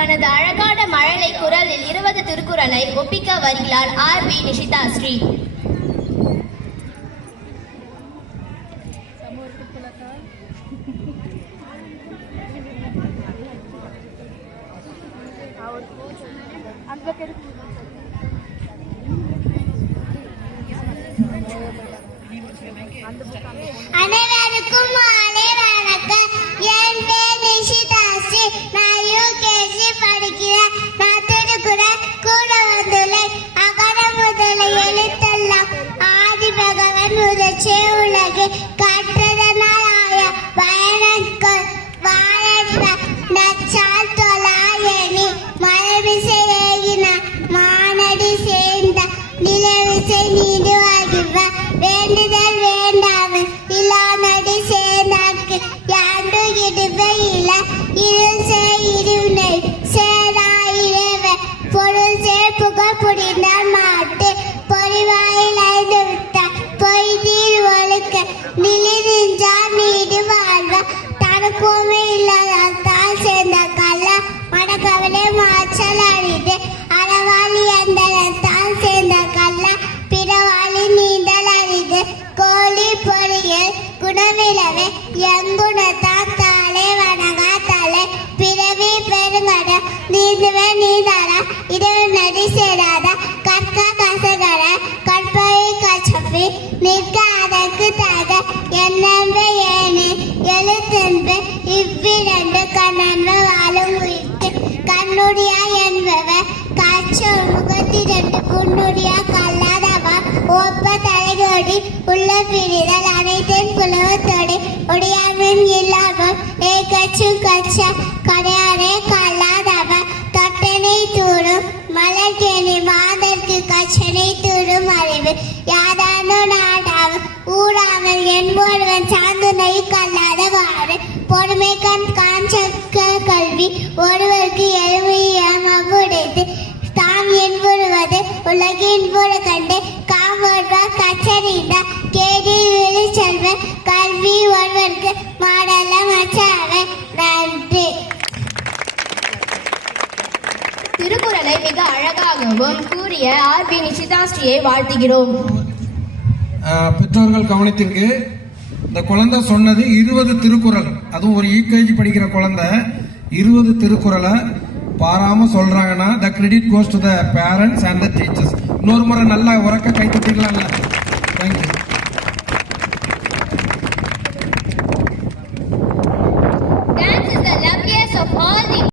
தனது அழகான மழலை குரலில் 20 திருக்குறளை ஒப்பிக்க வருகிறார் R.V. நிஷிதா ஸ்ரீ. அனைவருக்கும் மாலை வணக்கம். என் பேர் நிஷிதா ஸ்ரீ. நான் யூகேஜி படிக்கிறேன். நான் திருக்குறள் கூட வந்துள்ளேன். அகர முதல எழுத்தெல்லாம் ஆதி பகவன் முதற்றே உலகு கற்றதனால் ஆய பயனற்கொள் வாழறிவ நச்சால் தொழாயணி மலமிசை ஏகின மானடி சேர்ந்த நிலவிசை நீடுவாகிவ வேண்டுதல் வேண்டாமல் இல்லானடி சேர்ந்தாக்கு யாண்டு இடுவை இல இருள் செய் இருவினை சேராயிரவ பொருள் சேர் புகழ் புரிந்தால் மாட்டு பொறிவாயில் ஐந்து விட்டார் பொய்தீர் ஒழுக்க நிலை நின்றார் நீடு வாழ்வ தனக்குமே இல்லாதால் தான் சேர்ந்த கல்ல மனக்கவலை மாற்றல் அழிது அறவாளி எந்தனத்தான் சேர்ந்த கல்ல பிறவாளி நீண்டல் அழிது கோழி பொறியல் குணவிளவே எங்குணத்தான் தாளே வணங்கா தலை பிறவி பெருங்கட நீந்துவே நீதார இரவு நடி சேராத கற்க கசகர கற்பை கச்சப்பி நிற்க அதற்கு தக என்னென்ப ஏனே எழுத்தென்பு இவ்விரண்டு கண்ணன்ப வாழும் உயிர்க்கு கண்ணுடியா என்பவர் காய்ச்சல் முகத்திரண்டு புண்ணுடியா கல்லாதவா ஒப்ப தலைகோடி உள்ள பிரிதல் அனைத்தின் புலவத்தோடு ஒடியாமின் இல்லாமல் ஏகச்சும் கச்ச கடையாரே கல்லாதவ தொட்டனை தூரும் மலர்கேணி மாதற்கு கச்சனை தூரும் அறிவு யாதானோ நாடாமல் ஊடாமல் என்பொருவன் சாந்துனை கல்லாத வாறு பொறுமை கண் காஞ்சக்க கல்வி ஒருவருக்கு எழுமையுடைத்து தாம் என்பொருவது உலகின் பொரு கண்டு காமொருவர் கச்சறிந்த கேடி வெளி செல்வ கல்வி ஒருவருக்கு மாடல மற்றவன். நன்றி. திருக்குறளை மிக அழகாகவும் கூறிய R.V. நிஷிதா ஸ்ரீயை வாழ்த்துகிறோம். பெற்றோர்கள் கவனத்திற்கு, இந்த குழந்தை சொன்னது 20 திருக்குறள். அதுவும் ஒரு யூகேஜி படிக்கிற குழந்தை 20 திருக்குறளை பாராம சொல்றாங்கன்னா the credit goes to the parents and the teachers. இன்னொரு முறை நல்லா உறக்க கை தட்டிக்கலாம்ல. தேங்க்யூ.